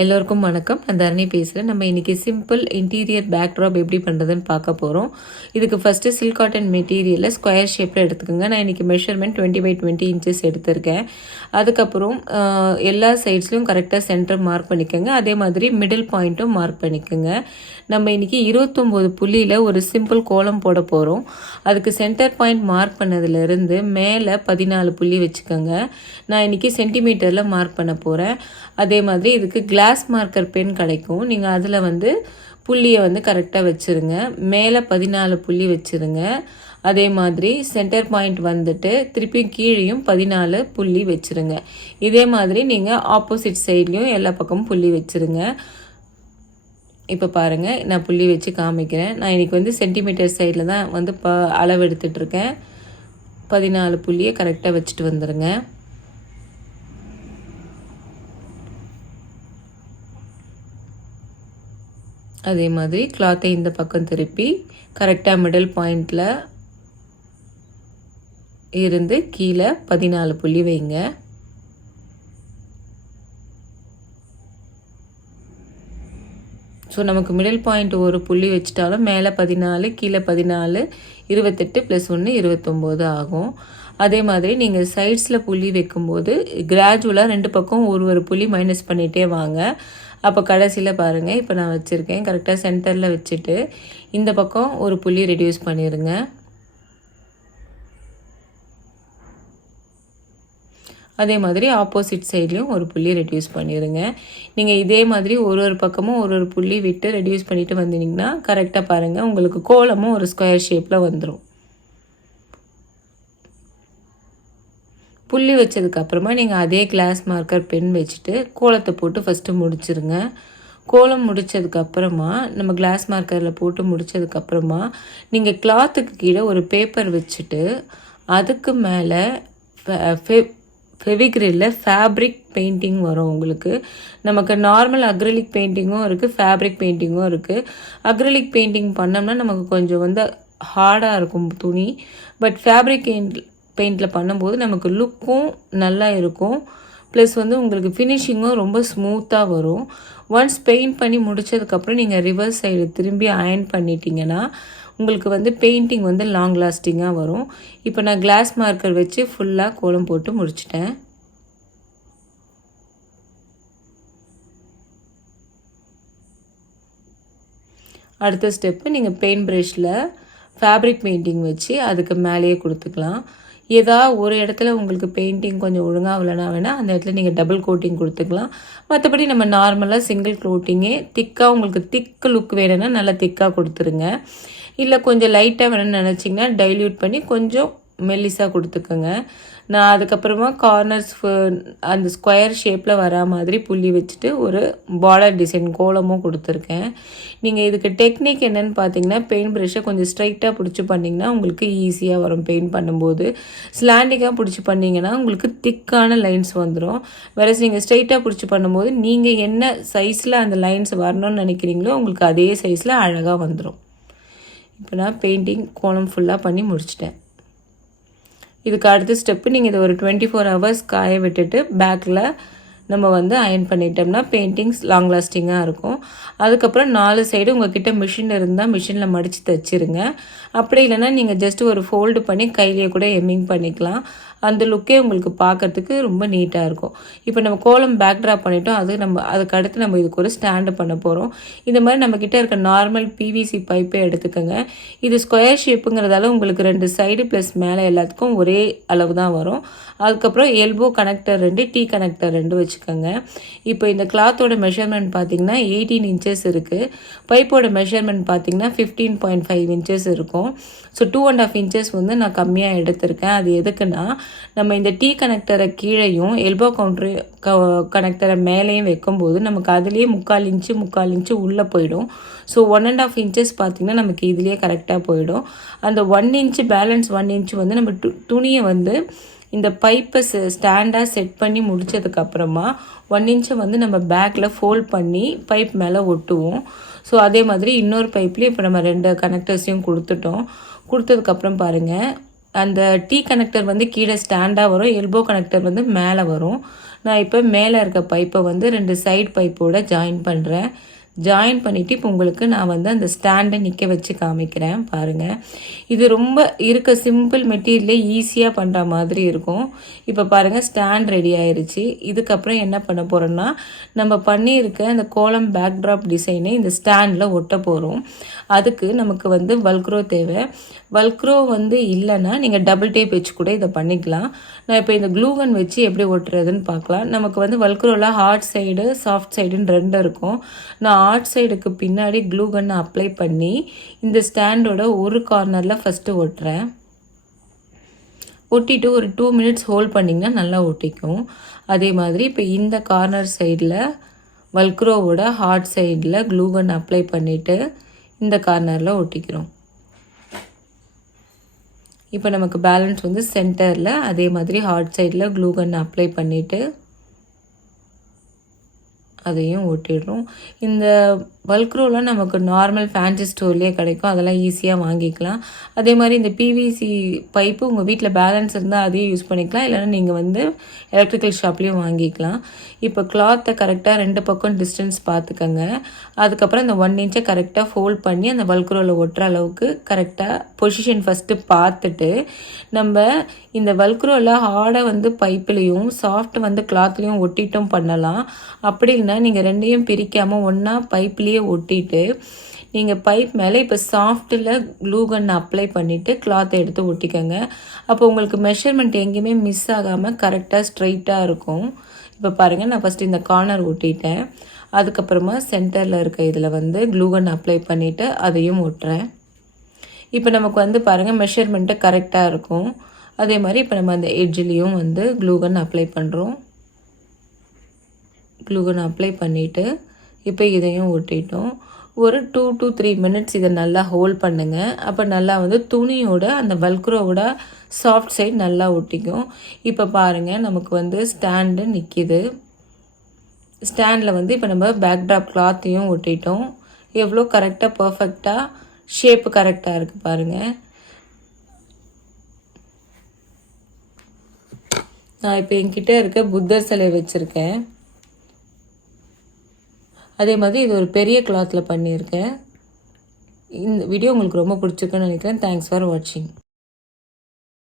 எல்லோருக்கும் வணக்கம். நான் தரணி பேசுகிறேன். நம்ம இன்றைக்கி சிம்பிள் இன்டீரியர் பேக்ட்ராப் எப்படி பண்ணுறதுன்னு பார்க்க போகிறோம். இதுக்கு ஃபஸ்ட்டு சில்க் காட்டன் மெட்டீரியலில் ஸ்கொயர் ஷேப்பில் எடுத்துக்கோங்க. நான் இன்றைக்கி மெஷர்மெண்ட் 20x20 இன்ச்சஸ் எடுத்திருக்கேன். அதுக்கப்புறம் எல்லா சைட்ஸ்லையும் கரெக்டாக சென்டர் மார்க் பண்ணிக்கோங்க. அதே மாதிரி மிடில் பாயிண்ட்டும் மார்க் பண்ணிக்கோங்க. நம்ம இன்றைக்கி 29 புள்ளியில் ஒரு சிம்பிள் கோலம் போட போகிறோம். அதுக்கு சென்டர் பாயிண்ட் மார்க் பண்ணதுலேருந்து மேலே 14 புள்ளி வச்சுக்கோங்க. நான் இன்றைக்கி சென்டிமீட்டரில் மார்க் பண்ண போகிறேன். அதே மாதிரி இதுக்கு கிளாஸ் மார்க்கர் பென் கிடைக்கும். நீங்கள் அதில் புள்ளியை கரெக்டாக வச்சுருங்க. மேலே 14 புள்ளி வச்சுருங்க. அதே மாதிரி சென்டர் பாயிண்ட் திருப்பியும் கீழேயும் 14 புள்ளி வச்சுருங்க. இதே மாதிரி நீங்கள் ஆப்போசிட் சைட்லேயும் எல்லா பக்கமும் புள்ளி வச்சுருங்க. இப்போ பாருங்கள், நான் புள்ளி வச்சு காமிக்கிறேன். நான் இன்றைக்கி சென்டிமீட்டர் சைடில் தான் அளவு எடுத்துகிட்ருக்கேன். 14 புள்ளியை கரெக்டாக வச்சுட்டு வந்துடுங்க. அதே மாதிரி கிளாத்தை இந்த பக்கம் திருப்பி கரெக்டாக மிடில் பாயிண்டில் இருந்து கீழே 14 புள்ளி வைங்க. ஸோ நமக்கு மிடில் பாயிண்ட் ஒரு புள்ளி வச்சுட்டாலும் மேலே 14 கீழே 14 28 + 1 29 ஆகும். அதே மாதிரி நீங்கள் சைட்ஸில் புள்ளி வைக்கும்போது கிராஜுவலாக 2 பக்கம் ஒரு புள்ளி மைனஸ் பண்ணிகிட்டே வாங்க. அப்போ கடைசியில் பாருங்கள், இப்போ நான் வச்சுருக்கேன். கரெக்டாக சென்டரில் வச்சுட்டு இந்த பக்கம் ஒரு புள்ளி ரெடியூஸ் பண்ணிடுங்க. அதே மாதிரி ஆப்போசிட் சைட்லேயும் ஒரு புள்ளி ரெடியூஸ் பண்ணிடுங்க. நீங்கள் இதே மாதிரி ஒரு பக்கமும் ஒரு புள்ளி விட்டு ரெடியூஸ் பண்ணிவிட்டு வந்தீங்கன்னா கரெக்டாக பாருங்கள், உங்களுக்கு கோலமும் ஒரு ஸ்கொயர் ஷேப்பில் வந்துடும். புள்ளி வச்சதுக்கப்புறமா நீங்கள் அதே கிளாஸ் மார்க்கர் பென் வச்சுட்டு கோலத்தை போட்டு ஃபஸ்ட்டு முடிச்சிருங்க. கோலம் முடித்ததுக்கப்புறமா நம்ம கிளாஸ் மார்க்கரில் போட்டு முடித்ததுக்கப்புறமா நீங்கள் கிளாத்துக்கு கீழே ஒரு பேப்பர் வச்சுட்டு அதுக்கு மேலே ஃபெவிக்ரிலில் ஃபேப்ரிக் பெயிண்டிங் வரும். உங்களுக்கு நமக்கு நார்மல் அக்ரிலிக் பெயிண்டிங்கும் இருக்குது, ஃபேப்ரிக் பெயிண்டிங்கும் இருக்குது. அக்ரிலிக் பெயிண்டிங் பண்ணோம்னா நமக்கு கொஞ்சம் ஹார்டாக இருக்கும் துணி. பட் ஃபேப்ரிக் பெயிண்டில் பண்ணும்போது நமக்கு லுக்கும் நல்லா இருக்கும். ப்ளஸ் உங்களுக்கு ஃபினிஷிங்கும் ரொம்ப ஸ்மூத்தாக வரும். ஒன்ஸ் பெயிண்ட் பண்ணி முடித்ததுக்கப்புறம் நீங்கள் ரிவர்ஸ் சைடு திரும்பி அயர்ன் பண்ணிட்டீங்கன்னா உங்களுக்கு பெயிண்டிங் லாங் லாஸ்டிங்காக வரும். இப்போ நான் கிளாஸ் மார்க்கர் வச்சு ஃபுல்லாக கோலம் போட்டு முடிச்சிட்டேன். அடுத்த ஸ்டெப்பு நீங்கள் பெயிண்ட் ப்ரஷில் ஃபேப்ரிக் பெயிண்டிங் வச்சு அதுக்கு மேலேயே கொடுத்துக்கலாம். ஏதாவது ஒரு இடத்துல உங்களுக்கு பெயிண்டிங் கொஞ்சம் ஒழுங்காக இல்லைனா வேணால் அந்த இடத்துல நீங்கள் டபுள் கோட்டிங் கொடுத்துக்கலாம். மற்றபடி நம்ம நார்மலாக சிங்கிள் கோட்டிங்கே திக்காக உங்களுக்கு திக்கு லுக் வேணும்னா நல்லா திக்காக கொடுத்துருங்க. இல்லை கொஞ்சம் லைட்டாக வேணும்னு நினச்சிங்கன்னா டைல்யூட் பண்ணி கொஞ்சம் மெல்லிஸாக கொடுத்துக்கோங்க. நான் அதுக்கப்புறமா கார்னர்ஸ் அந்த ஸ்கொயர் ஷேப்பில் வரா மாதிரி புள்ளி வச்சுட்டு ஒரு பார்டர் டிசைன் கோலமும் கொடுத்துருக்கேன். நீங்கள் இதுக்கு டெக்னிக் என்னென்னு பார்த்தீங்கன்னா, பெயிண்ட் ப்ரஷ்ஷை கொஞ்சம் ஸ்ட்ரைட்டாக பிடிச்சி பண்ணிங்கன்னா உங்களுக்கு ஈஸியாக வரும். பெயிண்ட் பண்ணும்போது ஸ்லாண்டிங்காக பிடிச்சி பண்ணிங்கன்னா உங்களுக்கு திக்கான லைன்ஸ் வந்துடும். வேறு நீங்கள் ஸ்ட்ரைட்டாக பிடிச்சி பண்ணும்போது நீங்கள் என்ன சைஸில் அந்த லைன்ஸ் வரணும்னு நினைக்கிறீங்களோ உங்களுக்கு அதே சைஸில் அழகாக வந்துடும். இப்போ நான் பெயிண்டிங் கோலம் ஃபுல்லாக பண்ணி முடிச்சிட்டேன். இதுக்கு அடுத்த ஸ்டெப்பு நீங்கள் இதை ஒரு 24 hours காய விட்டுட்டு பேக்கில் நம்ம அயர்ன் பண்ணிட்டோம்னா பெயிண்டிங்ஸ் லாங் லாஸ்டிங்காக இருக்கும். அதுக்கப்புறம் 4 சைடு உங்கள்கிட்ட மிஷின் இருந்தால் மிஷினில் மடித்து தைச்சிருங்க. அப்படி இல்லைன்னா நீங்கள் ஜஸ்ட் ஒரு ஃபோல்டு பண்ணி கையிலேயே கூட எம்மிங் பண்ணிக்கலாம். அந்த லுக்கே உங்களுக்கு பார்க்கறதுக்கு ரொம்ப நீட்டாக இருக்கும். இப்போ நம்ம கோலம் பேக் ட்ராப் பண்ணிட்டோம். அதுக்கு அடுத்து நம்ம இதுக்கு ஒரு ஸ்டாண்டு பண்ண போகிறோம். இந்த மாதிரி நம்மக்கிட்ட இருக்க நார்மல் பிவிசி பைப்பே எடுத்துக்கோங்க. இது ஸ்கொயர் ஷேப்புங்கிறதால உங்களுக்கு 2 சைடு ப்ளஸ் மேலே எல்லாத்துக்கும் ஒரே அளவு தான் வரும். அதுக்கப்புறம் எல்போ கனெக்டர் 2, டீ கனெக்டர் 2 வச்சுக்கோங்க. இப்போ இந்த கிளாத்தோட மெஷர்மெண்ட் பார்த்தீங்கன்னா 18 inches இருக்குது. பைப்போட மெஷர்மெண்ட் பார்த்தீங்கன்னா 15.5 inches இருக்கும். ஸோ 2.5 inches நான் கம்மியாக எடுத்திருக்கேன். அது எதுக்குன்னா, நம்ம இந்த டீ கனெக்டரை கீழேயும் எல்போ கனெக்டரை மேலேயும் வைக்கும்போது நமக்கு அதுலேயே 3/4 inch உள்ளே போயிடும். ஸோ 1.5 inches பார்த்திங்கன்னா நமக்கு இதுலேயே கரெக்டாக போயிடும். அந்த 1 inch பேலன்ஸ் 1 inch நம்ம துணியை இந்த பைப்பை ஸ்டாண்டாக செட் பண்ணி முடித்ததுக்கப்புறமா 1 inch நம்ம பேக்கில் ஃபோல்ட் பண்ணி பைப் மேலே ஒட்டுவோம். ஸோ அதே மாதிரி இன்னொரு பைப்லேயும் இப்போ நம்ம 2 கனெக்டர்ஸையும் கொடுத்ததுக்கப்புறம் பாருங்கள், அந்த டீ கனெக்டர் கீழே ஸ்டாண்டாக வரும், எல்போ கனெக்டர் மேலே வரும். நான் இப்போ மேலே இருக்க பைப்பை வந்து 2 சைட் பைப்போட ஜாயின் பண்ணுறேன். ஜாயின் பண்ணிவிட்டு இப்போ உங்களுக்கு நான் வந்து அந்த ஸ்டாண்டை நிற்க வச்சு காமிக்கிறேன் பாருங்கள். இது ரொம்ப இருக்க சிம்பிள் மெட்டீரியலே ஈஸியாக பண்ணுற மாதிரி இருக்கும். இப்போ பாருங்கள் ஸ்டாண்ட் ரெடி ஆயிடுச்சு. இதுக்கப்புறம் என்ன பண்ண போகிறோன்னா நம்ம பண்ணியிருக்க இந்த கோலம் பேக்ட்ராப் டிசைனை இந்த ஸ்டாண்டில் ஒட்ட போகிறோம். அதுக்கு நமக்கு வந்து வல்க்ரோ தேவை. வல்க்ரோ வந்து இல்லைன்னா நீங்கள் டபுள் டேப் வச்சு கூட இதை பண்ணிக்கலாம். நான் இப்போ இந்த க்ளூகன் வச்சு எப்படி ஒட்டுறதுன்னு பார்க்கலாம். நமக்கு வந்து வல்க்ரோவில் ஹார்ட் சைடு சாஃப்ட் சைடுன்னு 2 இருக்கும். நான் ஹார்ட் சைடுக்கு பின்னாடி க்ளூகன்னை அப்ளை பண்ணி இந்த ஸ்டாண்டோட ஒரு கார்னரில் ஃபஸ்ட்டு ஒட்டுறேன். ஒட்டிட்டு ஒரு 2 மினிட்ஸ் ஹோல்ட் பண்ணிங்கன்னா நல்லா ஒட்டிக்கும். அதே மாதிரி இப்போ இந்த கார்னர் சைடில் வல்க்ரோவோட ஹார்ட் சைடில் க்ளூகன் அப்ளை பண்ணிவிட்டு இந்த கார்னரில் ஒட்டிக்கிறோம். இப்போ நமக்கு பேலன்ஸ் வந்து சென்டரில் அதே மாதிரி ஹார்ட் சைடில் க்ளூகன் அப்ளை பண்ணிவிட்டு அதையும் ஒட்டிடுறோம். இந்த வல்க்ரோவில் நமக்கு நார்மல் ஃபேன்சி ஸ்டோர்லேயே கிடைக்கும். அதெல்லாம் ஈஸியாக வாங்கிக்கலாம். அதே மாதிரி இந்த பிவிசி பைப்பு உங்கள் வீட்டில் பேலன்ஸ் இருந்தால் அதையும் யூஸ் பண்ணிக்கலாம். இல்லைன்னா நீங்கள் வந்து எலக்ட்ரிக்கல் ஷாப்லேயும் வாங்கிக்கலாம். இப்போ கிளாத்தை கரெக்டாக 2 பக்கம் டிஸ்டன்ஸ் பார்த்துக்கோங்க. அதுக்கப்புறம் இந்த 1 இன்ச்சை கரெக்டாக ஃபோல்ட் பண்ணி அந்த வல்க்ரோவில் ஒட்டுற அளவுக்கு கரெக்டாக பொசிஷன் ஃபஸ்ட்டு பார்த்துட்டு நம்ம இந்த வல்க்ரோவில் ஹார்டை வந்து பைப்புலேயும் சாஃப்ட் வந்து கிளாத்லேயும் ஒட்டிட்டும் பண்ணலாம். அப்படி இல்லைன்னா நீங்கள் 2ஐயும் பிரிக்காமல் ஒன்றா பைப்லேயே ஒட்டிட்டு நீங்கள் பைப் மேலே இப்போ சாஃப்ட்டில் க்ளூகன் அப்ளை பண்ணிவிட்டு கிளாத்தை எடுத்து ஒட்டிக்கோங்க. அப்போ உங்களுக்கு மெஷர்மெண்ட் எங்கேயுமே மிஸ் ஆகாமல் கரெக்டாக ஸ்ட்ரைட்டாக இருக்கும். இப்போ பாருங்கள் நான் ஃபஸ்ட்டு இந்த கார்னர் ஒட்டிட்டேன். அதுக்கப்புறமா சென்டரில் இருக்க இதில் வந்து க்ளூகன் அப்ளை பண்ணிவிட்டு அதையும் ஒட்டுறேன். இப்போ நமக்கு வந்து பாருங்கள் மெஷர்மெண்ட்டு கரெக்டாக இருக்கும். அதே மாதிரி இப்போ நம்ம அந்த எட்ஜ்லேயும் வந்து க்ளூகன் அப்ளை பண்ணுறோம். க்ளூகன் அப்ளை பண்ணிவிட்டு இப்போ இதையும் ஒட்டிட்டோம். ஒரு 2 to 3 மினிட்ஸ் இதை நல்லா ஹோல்ட் பண்ணுங்கள். அப்போ நல்லா வந்து துணியோட அந்த வல்க்ரோவோட சாஃப்ட் சைட் நல்லா ஒட்டிக்கும். இப்போ பாருங்கள் நமக்கு வந்து ஸ்டாண்டு நிற்கிது. ஸ்டாண்டில் வந்து இப்போ நம்ம பேக்ட்ராப் கிளாத்தையும் ஒட்டிட்டோம். எவ்வளோ கரெக்டாக பர்ஃபெக்டாக ஷேப்பு கரெக்டாக இருக்குது பாருங்கள். நான் இப்போ என்கிட்ட இருக்க புத்தர் சிலை வச்சுருக்கேன். அதே மாதிரி இது ஒரு பெரிய கிளாத்தில் பண்ணியிருக்கேன். இந்த வீடியோ உங்களுக்கு ரொம்ப பிடிச்சிருக்குன்னு நினைக்கிறேன். தேங்க்ஸ் ஃபார் வாட்சிங்.